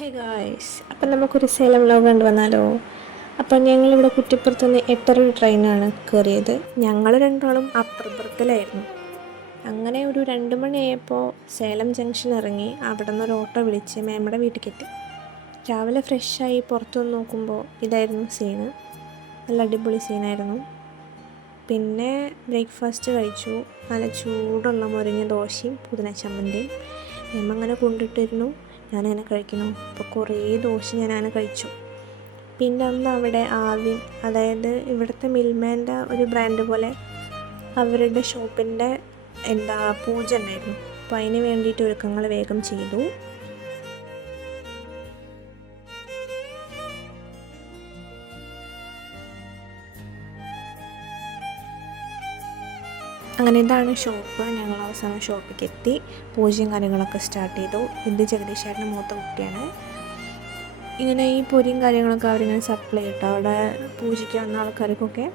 Hey guys, അപ്പം നമുക്കൊരു Salem vlog കണ്ടു വന്നാലോ. അപ്പം ഞങ്ങളിവിടെ കുറ്റിപ്പുറത്തുനിന്ന് 8:30 ട്രെയിനാണ് കയറിയത്. ഞങ്ങൾ രണ്ടാളും അപ്പുറത്തിലായിരുന്നു. അങ്ങനെ ഒരു 2 മണിയായപ്പോൾ സേലം ജംഗ്ഷൻ ഇറങ്ങി അവിടെ നിന്ന് ഒരു ഓട്ടോ വിളിച്ച് മേമ്മയുടെ വീട്ടിലേക്ക് എത്തി. രാവിലെ ഫ്രഷായി പുറത്തുനിന്ന് നോക്കുമ്പോൾ ഇതായിരുന്നു സീന്. നല്ല അടിപൊളി സീനായിരുന്നു. പിന്നെ ബ്രേക്ക്ഫാസ്റ്റ് കഴിച്ചു. നല്ല ചൂടുള്ള മുരിഞ്ഞ ദോശയും പുതിന ചമ്മന്തിയും മേമ്മ അങ്ങനെ കൊണ്ടിട്ടിരുന്നു. ഞാനങ്ങനെ കഴിക്കുന്നു. അപ്പോൾ കുറേ ദോശ ഞാനങ്ങനെ കഴിച്ചു. പിന്നെ അന്ന് അവിടെ ആവിൻ, അതായത് ഇവിടുത്തെ മിൽമേൻ്റെ ഒരു ബ്രാൻഡ് പോലെ അവരുടെ ഷോപ്പിൻ്റെ പൂജ ഉണ്ടായിരുന്നു. അപ്പോൾ അതിന് വേണ്ടിയിട്ട് ഒരുക്കങ്ങൾ വേഗം ചെയ്തു. അങ്ങനെ ഇതാണ് ഷോപ്പ്. ഞങ്ങൾ അവസാനം ഷോപ്പിലേക്ക് എത്തി. പൂജയും കാര്യങ്ങളൊക്കെ സ്റ്റാർട്ട് ചെയ്തു. ഇത് ജഗദീഷേട്ടൻ്റെ മൂത്ത കുട്ടിയാണ്. ഇങ്ങനെ ഈ പൊരിയും കാര്യങ്ങളൊക്കെ അവരിങ്ങനെ സപ്ലൈ ചെയ്തിട്ട് അവിടെ പൂജയ്ക്ക് വന്ന ആൾക്കാർക്കൊക്കെ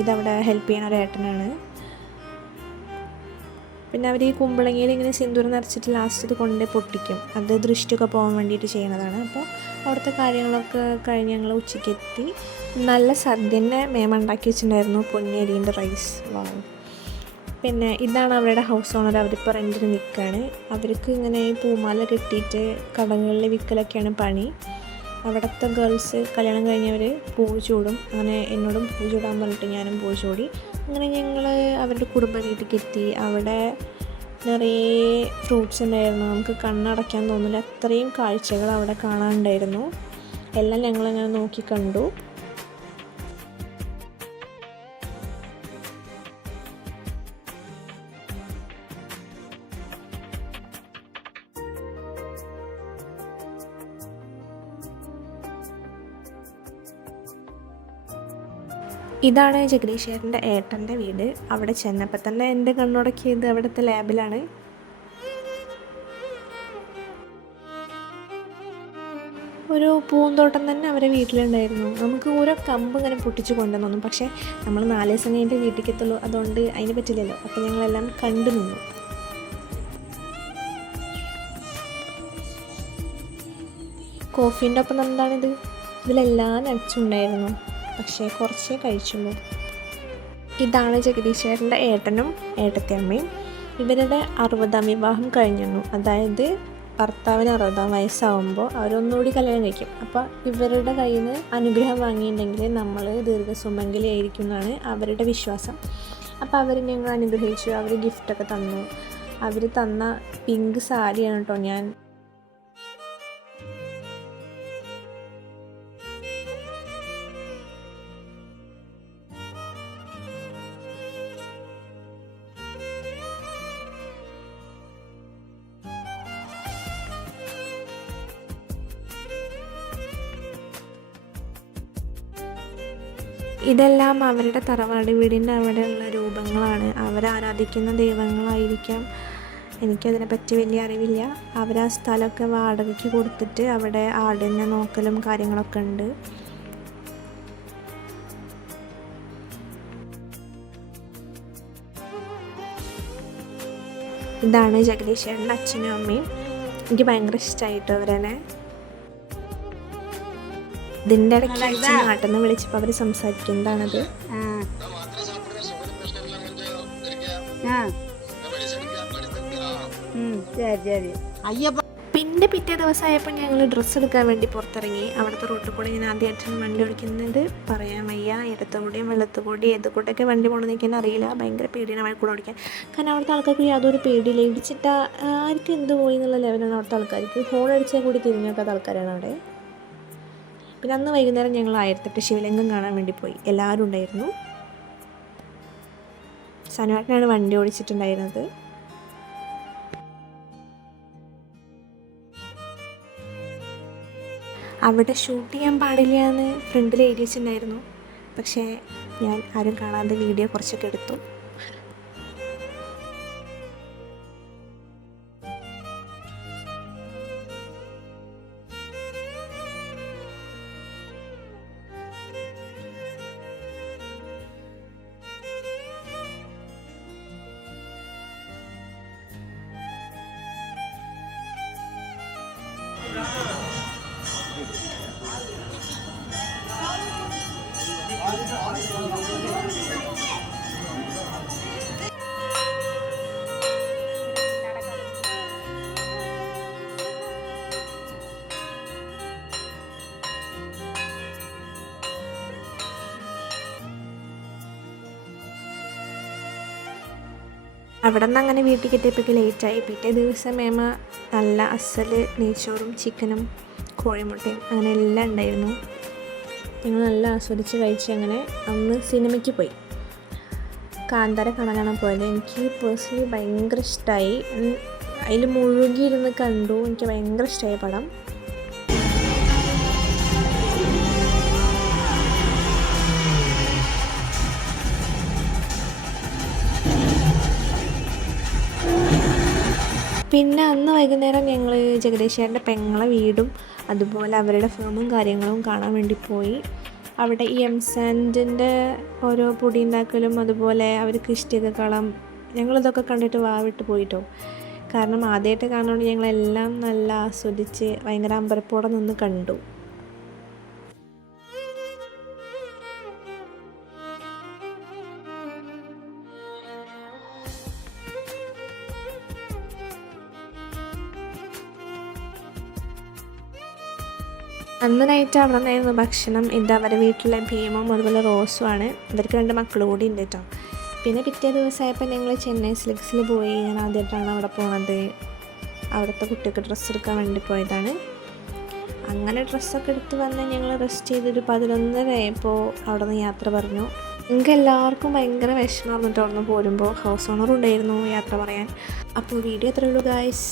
ഇതവിടെ ഹെൽപ്പ് ചെയ്യുന്ന ഒരു ഏട്ടനാണ്. പിന്നെ അവർ ഈ കുമ്പളങ്ങിയിൽ ഇങ്ങനെ സിന്ദൂരം നിറച്ചിട്ട് ലാസ്റ്റ് ഇത് കൊണ്ട് പൊട്ടിക്കും. അത് ദൃഷ്ടിയൊക്കെ പോകാൻ വേണ്ടിയിട്ട് ചെയ്യണതാണ്. അപ്പോൾ അവിടുത്തെ കാര്യങ്ങളൊക്കെ കഴിഞ്ഞ് ഞങ്ങൾ ഉച്ചയ്ക്ക് എത്തി. നല്ല സദ്യന്നെ മേമ ഉണ്ടാക്കി വെച്ചിട്ടുണ്ടായിരുന്നു. പൊന്നിയരിൻ്റെ റൈസ്. വാങ്ങും. പിന്നെ ഇതാണ് അവരുടെ ഹൗസ് ഓണർ. അവരിപ്പോൾ റെൻറ്റിന് നിൽക്കുകയാണ്. അവർക്ക് ഇങ്ങനെ ഈ പൂമാല കെട്ടിയിട്ട് കടകളിൽ വിൽക്കലൊക്കെയാണ് പണി. അവിടുത്തെ ഗേൾസ് കല്യാണം കഴിഞ്ഞവർ പൂ ചൂടും. അങ്ങനെ എന്നോടും പൂ ചൂടാൻ പറഞ്ഞിട്ട് ഞാനും പൂ ചൂടി. അങ്ങനെ ഞങ്ങൾ അവരുടെ കുടുംബ വീട്ടിലേക്ക് എത്തി. അവിടെ നിറയെ ഫ്രൂട്ട്സ് ഉണ്ടായിരുന്നു. നമുക്ക് കണ്ണടയ്ക്കാൻ തോന്നില്ല, അത്രയും കാഴ്ചകൾ അവിടെ കാണാനുണ്ടായിരുന്നു. എല്ലാം ഞങ്ങളങ്ങനെ നോക്കി കണ്ടു. ഇതാണ് ജഗദീഷേട്ടൻ്റെ ഏട്ടൻ്റെ വീട്. അവിടെ ചെന്നപ്പോൾ തന്നെ എൻ്റെ കണ്ണുടക്കിയത് അവിടുത്തെ ലാബിലാണ്. ഒരു പൂന്തോട്ടം തന്നെ അവരെ വീട്ടിലുണ്ടായിരുന്നു. നമുക്ക് ഓരോ കമ്പ് ഇങ്ങനെ പൊട്ടിച്ച് കൊണ്ടുവന്നു. പക്ഷേ നമ്മൾ 4 ദിവസം കഴിഞ്ഞിട്ട് വീട്ടിലേക്ക് എത്തുള്ളൂ. അതുകൊണ്ട് അതിന് പറ്റില്ലല്ലോ. അപ്പോൾ ഞങ്ങളെല്ലാം കണ്ടു നിന്നു. കോഫീൻ്റെ ഒപ്പം എന്താണിത്? ഇതിലെല്ലാം നട്ട്സും ഉണ്ടായിരുന്നു. പക്ഷേ കുറച്ചേ കഴിച്ചുള്ളൂ. ഇതാണ് ജഗദീഷേട്ടൻ്റെ ഏട്ടനും ഏട്ടത്തിയമ്മയും. ഇവരുടെ 60ാം വിവാഹം കഴിഞ്ഞിരുന്നു. അതായത് ഭർത്താവിന് 60 വയസ്സാവുമ്പോൾ അവരൊന്നുകൂടി കല്യാണം കഴിക്കും. അപ്പോൾ ഇവരുടെ കയ്യിൽ നിന്ന് അനുഗ്രഹം വാങ്ങിയിട്ടുണ്ടെങ്കിൽ നമ്മൾ ദീർഘസുമംഗലി ആയിരിക്കും എന്നാണ് അവരുടെ വിശ്വാസം. അപ്പോൾ അവർ ഞങ്ങൾ അനുഗ്രഹിച്ചു. അവർ ഗിഫ്റ്റൊക്കെ തന്നു. അവർ തന്ന പിങ്ക് സാരിയാണ് കേട്ടോ ഞാൻ ഇതെല്ലാം അവരുടെ തറവാട് വീടിൻ്റെ അവിടെയുള്ള രൂപങ്ങളാണ്. അവരാരാധിക്കുന്ന ദൈവങ്ങളായിരിക്കാം. എനിക്കതിനെപ്പറ്റി വലിയ അറിവില്ല. അവരാ സ്ഥലമൊക്കെ വാടകയ്ക്ക് കൊടുത്തിട്ട് അവിടെ ആടിനെ നോക്കലും കാര്യങ്ങളൊക്കെ ഉണ്ട്. ഇതാണ് ജഗദീഷേട്ടൻ്റെ അച്ഛനും അമ്മയും. എനിക്ക് ഭയങ്കര ഇഷ്ടമായിട്ടോ അവരെന്നെ. ഇതിൻ്റെ ഇടയ്ക്ക് നാട്ടിൽ നിന്ന് വിളിച്ചപ്പോൾ അവർ സംസാരിക്കുന്നതാണത്. പിന്നെ പിറ്റേ ദിവസമായപ്പോൾ ഞങ്ങൾ ഡ്രസ്സ് എടുക്കാൻ വേണ്ടി പുറത്തിറങ്ങി. അവിടുത്തെ റോട്ടിൽ കൂടെ ഞാൻ ആദ്യമായിട്ടാണ് വണ്ടി ഓടിക്കുന്നത്. പറയാൻ വയ്യ. ഇടത്തുകൂടിയും വെള്ളത്തുകൂടി ഏത് കൂടെയൊക്കെ വണ്ടി പോകണമെന്ന് എനിക്ക് അറിയില്ല. ഭയങ്കര പേടിയാണ് വഴി കൂടെ ഓടിക്കാൻ. കാരണം അവിടുത്തെ ആൾക്കാർക്ക് യാതൊരു പേടിയില്ല. ഇടിച്ചിട്ട് ആർക്കും എന്ത് പോയി എന്നുള്ള ലെവലാണ് അവിടുത്തെ ആൾക്കാർക്ക്. ഹോൺ അടിച്ചാൽ കൂടി തിരിഞ്ഞു നോക്കാത്ത ആൾക്കാരാണ് അവിടെ. പിന്നെ അന്ന് വൈകുന്നേരം ഞങ്ങൾ 1008 ശിവലിംഗം കാണാൻ വേണ്ടി പോയി. എല്ലാവരും ഉണ്ടായിരുന്നു. സനുവേട്ടനാണ് വണ്ടി ഓടിച്ചിട്ടുണ്ടായിരുന്നത്. അവിടെ ഷൂട്ട് ചെയ്യാൻ പാടില്ല എന്ന് ഫ്രണ്ടിൽ എഴുതി വെച്ചിട്ടുണ്ടായിരുന്നു. പക്ഷേ ഞാൻ ആരും കാണാതെ വീഡിയോ കുറച്ചൊക്കെ എടുത്തു. അവിടെ നിന്ന് അങ്ങനെ വീട്ടിൽ എത്തിയപ്പോഴേക്ക് ലേറ്റായി. പിറ്റേ ദിവസം മേമ നല്ല അസൽ നെയ്ച്ചോറും ചിക്കനും കോഴിമുട്ടയും അങ്ങനെ എല്ലാം ഉണ്ടായിരുന്നു. ഞങ്ങൾ നല്ല ആസ്വദിച്ച് കഴിച്ച് അങ്ങനെ അന്ന് സിനിമയ്ക്ക് പോയി. കാന്താര കാണാനാണ് പോയത്. എനിക്ക് പേഴ്സണലി ഭയങ്കര ഇഷ്ടമായി. അതിൽ മുഴുകിയിരുന്ന് കണ്ടു. എനിക്ക് ഭയങ്കര ഇഷ്ടമായി പടം. പിന്നെ അന്ന് വൈകുന്നേരം ഞങ്ങൾ ജഗദീശേട്ടൻ്റെ പെങ്ങളെ വീടും അതുപോലെ അവരുടെ ഫേമും കാര്യങ്ങളും കാണാൻ വേണ്ടി പോയി. അവിടെ ഈ എംസാൻഡിൻ്റെ ഓരോ പൊടി ഉണ്ടാക്കലും അതുപോലെ അവർ കൃഷിയൊക്കെ കാണാം. ഞങ്ങളിതൊക്കെ കണ്ടിട്ട് വാവിട്ട് പോയിട്ടോ. കാരണം ആദ്യമായിട്ട് കാണുന്നതുകൊണ്ട് ഞങ്ങളെല്ലാം നല്ല ആസ്വദിച്ച് ഭയങ്കര അമ്പരപ്പോടെ നിന്ന് കണ്ടു. അന്ന് നൈറ്റ് അവിടെ നിന്നായിരുന്നു ഭക്ഷണം. ഇത് അവരുടെ വീട്ടിലെ ഭീമും അതുപോലെ റോസുമാണ്. ഇവർക്ക് 2 മക്കൾ കൂടി ഉണ്ട് കേട്ടോ. പിന്നെ പിറ്റേ ദിവസമായപ്പോൾ ഞങ്ങൾ ചെന്നൈ സിൽക്സിൽ പോയി. ഞാൻ ആദ്യമായിട്ടാണ് അവിടെ പോകുന്നത്. അവിടുത്തെ കുട്ടികൾക്ക് ഡ്രസ്സ് എടുക്കാൻ വേണ്ടി പോയതാണ്. അങ്ങനെ ഡ്രസ്സൊക്കെ എടുത്ത് വന്ന് ഞങ്ങൾ റെസ്റ്റ് ചെയ്തൊരു 11:30 ആയപ്പോൾ അവിടെ നിന്ന് യാത്ര പറഞ്ഞു. നിങ്ങൾക്ക് എല്ലാവർക്കും ഭയങ്കര വിഷമമായിരുന്നു കേട്ടോ. അവിടെ നിന്ന് പോരുമ്പോൾ ഹൗസ് ഓണറും ഉണ്ടായിരുന്നു യാത്ര പറയാൻ. അപ്പോൾ വീഡിയോ അത്രയേ ഉള്ളൂ ഗായ്സ്.